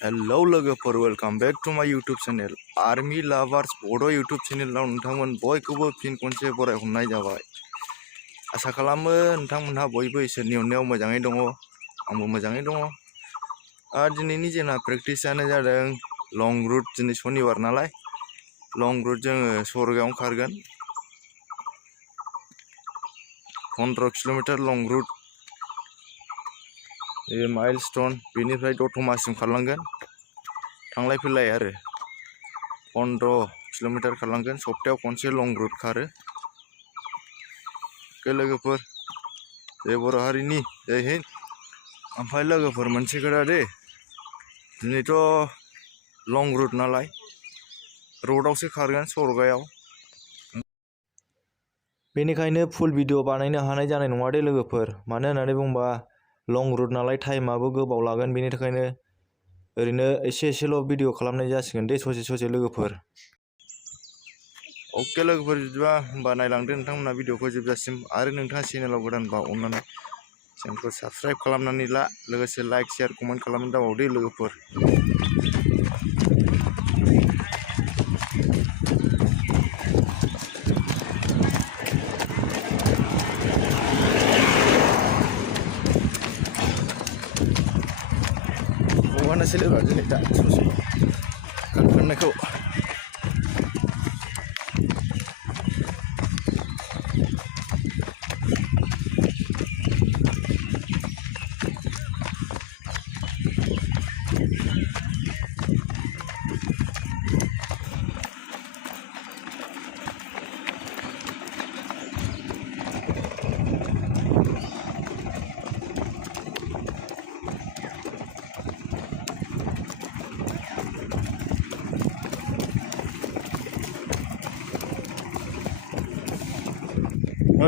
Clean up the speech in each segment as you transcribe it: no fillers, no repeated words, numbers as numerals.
Hello लोगोफोर welcome back to my YouTube channel army लाभार्स बड' यूट्यूब चैनलाव नोंथांमोन बयखौबो फिन खनसे बरायहरनाय जाबाय। आसा खालामो नोंथांमोनहा बयबो इसोरनि अननायाव मोजाङै दङ, आंबो मोजाङै दङ। दिनैनि जोंना प्रेक्टिसआनो जादों लं रुट। दिनै शनिबार नालाय लं रुट जोङो सरगायाव खारगोन। 15 किल'मिटार लं रुट। बे माइलस्टोन बेनिफ्राय दतमासिम खारलांगोन, थांलाय फैलाय आरो 15 किल'मिटार खारलांगोन। सप्तायाव खनसे लं रुट खारो। लोगोफोर जय बर' हारिनि जय हिन्द। ओमफ्राय लोगोफोर मोनसे खोथा दे, दिनैथ' लं रुट नालाय रडआवसो खारगोन सरगायाव, बेनिखायनो फुल भिडिअ बानायनो हानाय जानाय नङा दे लोगोफोर। मानो होननानै बुंबा लं रुट नालाय टाइमाबो गोबाव लागोन, बेनि थाखायनो ओरैनो एसेल' भिडिअ खालामनाय जासिगोन दे ससे लोगोफोर। अके लोगोफोर, बिदिबा होमबा नायलांदो नोंथांमोना भिडिअखौ जोबजासिम। आरो नोंथाङा चेनेलाव गोदानबा अननानै चेनेलखौ साबस्क्राइब खालामनानै ला, लोगोसे लाइक शेयार कमेन्ट खालामनो दाबावदो लोगोफोर। हगारनोसै लोगो दिनै दा ससे खारनायखौ।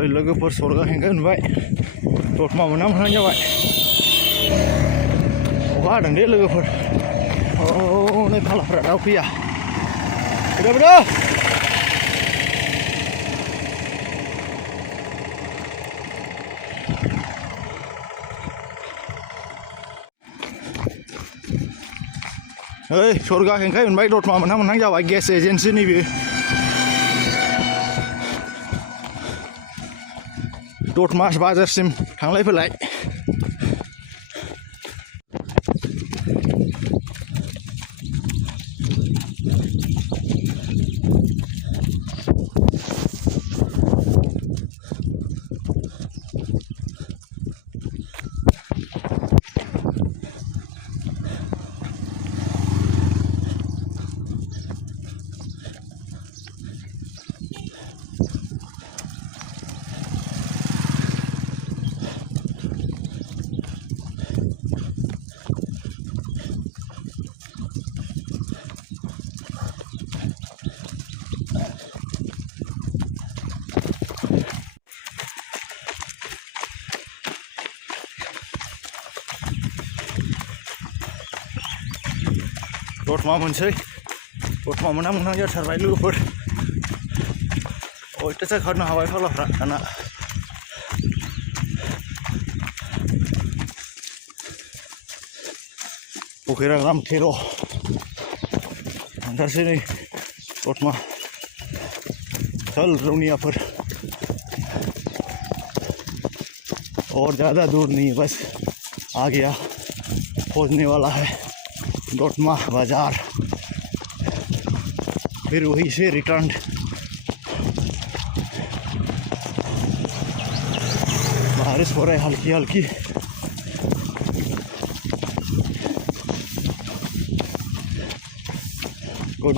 लोगोफोर सरगा हेंगा मोनबाय, दतमा मोनहां जाबाय। अखा हादों दे लोगोफोर। नै फालाफ्रा दाउ फैया। फैदो ओइ सरगा हेंखाय मोनबाय, दतमा मोनहां जाबाय। गेस एजेन्सि नैबे दतमा बाजारसिम थांलाय फैलाय। दतमा मोनसै, दतमा मोनहां जाथारबाय लोगोफोर। अयथासार खारनो हाबाय फाग्लाफ्रा दाना। बखेराग्राम 13 थांथारसै नै दतमा। चल रौनियाफोर, और ज़्यादा दूर नहीं, बस आ गया, पहुंचने वाला है दतमा बाजार। फिर वहीं से रिटर्न। बारिश हो रहा है हल्की हल्की।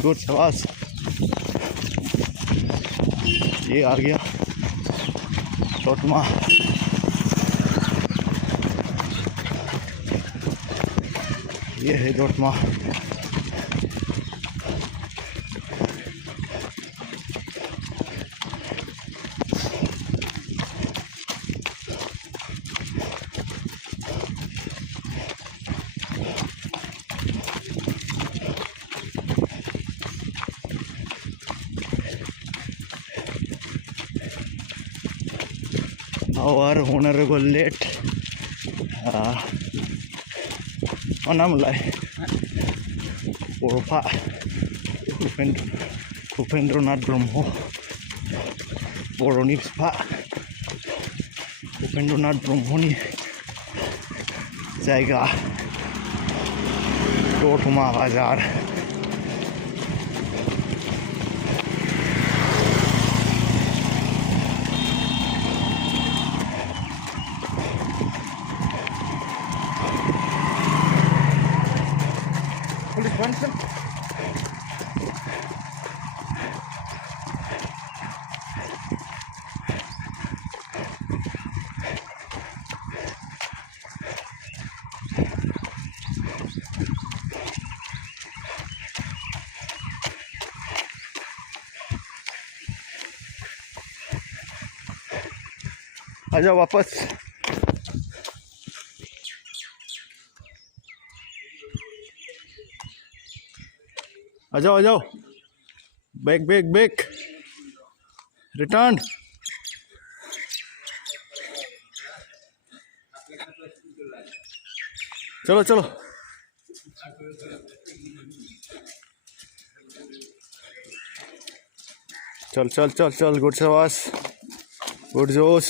गुड शाबाश। ये आ गया दतमा। ये है दतमा। Our honorable late, what name? बर'फा Upendranath Brahma बर'नि बिफा उपेन्द्रनाथ ब्रह्मनि जायगा दतमा बाजार आजा वापस आ जाओ बैक रिटर्न चलो चल गुड शाबाश गुड जोश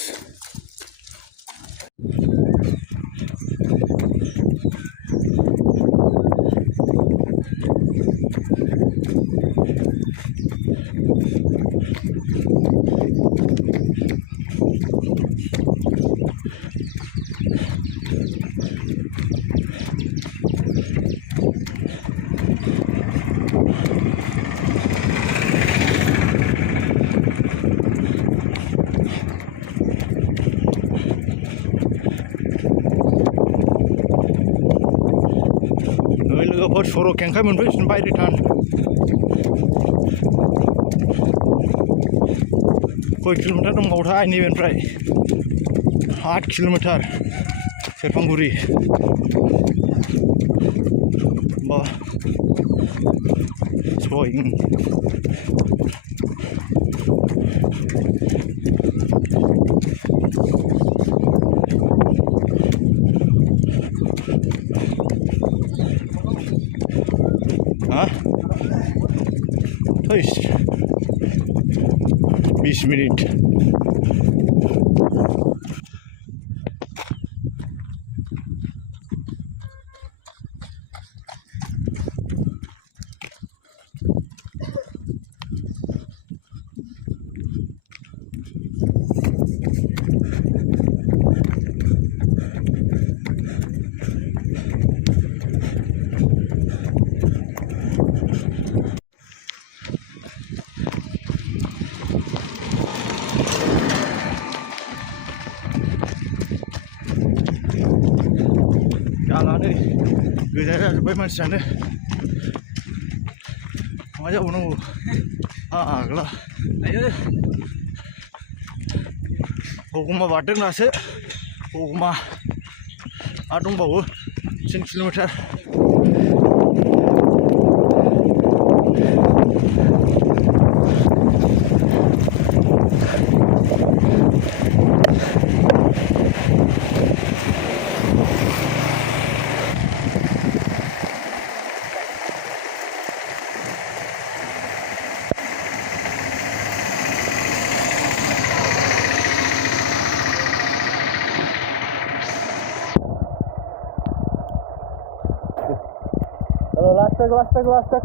लोगोफोर सर' खेंखाय मोनफैफिनबाय रिटार्न खय किल'मिटार दंबावोथाय नैबेनिफ्राय 8 किल'मिटार सेरफांगुरि बा 6 20 मिनिट जानानै गोजा जाजोब्बाय मानसियानो मा जाबावनांगौ आग्ला हगमा बारदों दासो हगमा आरो दंबावो 10 किल'मिटार last tag.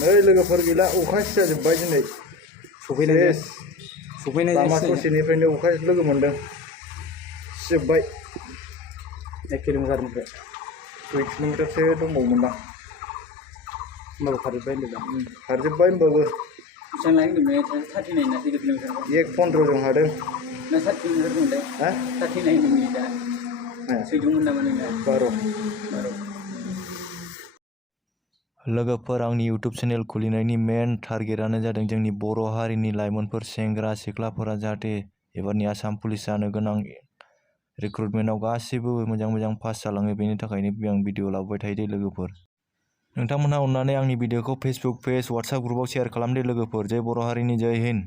नै लोगोफोर गैला अखा सिजाजोब्बाय दिनै सफैनाय लामा ससेनिफ्रायनो अखा लोगो मोनदों सिजोब्बाय 1 किल'मिटारनिफ्राय 2 किल'मिटारसो दंबावोमोनदां होमबाबो खारजोब्बाय होनदों खारजोब्बाय होमबाबो बेसेबां लायो होनदोंमोन 39 ना 30 किल'मिटार 1:15 जों हादों ना 30 किल'मिटार मोनलाय हा 39 होनदोंमोन दा सैदोंमोन नामा नोंना 12 लोगोफोर आंनि इउटुब चेनेल खुलिनायनि मेन टारगेटआनो जादों जोंनि बर' हारिनि लाइमोनफोर सेंग्रा सिख्लाफोरा जाहाथे एबारनि आसाम पुलिस जानो गोनां रिक्रुटमेन्टआव गासैबो मोजां पास जालाङो बेनि थाखायनो आं भिडिअ लाबोबाय थायो दे लोगोफोर नोंथांमोनहा अननानै आंनि भिडिअखौ फेसबुक पेज वाट्सएप ग्रुपआव शेयार खालामदे लोगोफोर जय बर' हारिनि जय हिन्द।